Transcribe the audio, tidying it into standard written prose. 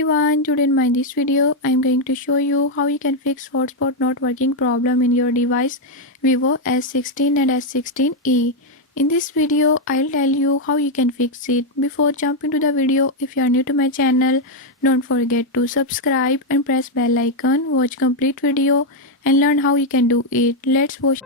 everyone, today in this video I am going to show you how you can fix hotspot not working problem in your device Vivo S16 and S16e. In this video I'll tell you how you can fix it. Before jumping to the video, if you are new to my channel, don't forget to subscribe and press bell icon. Watch complete video and learn how you can do it. Let's watch.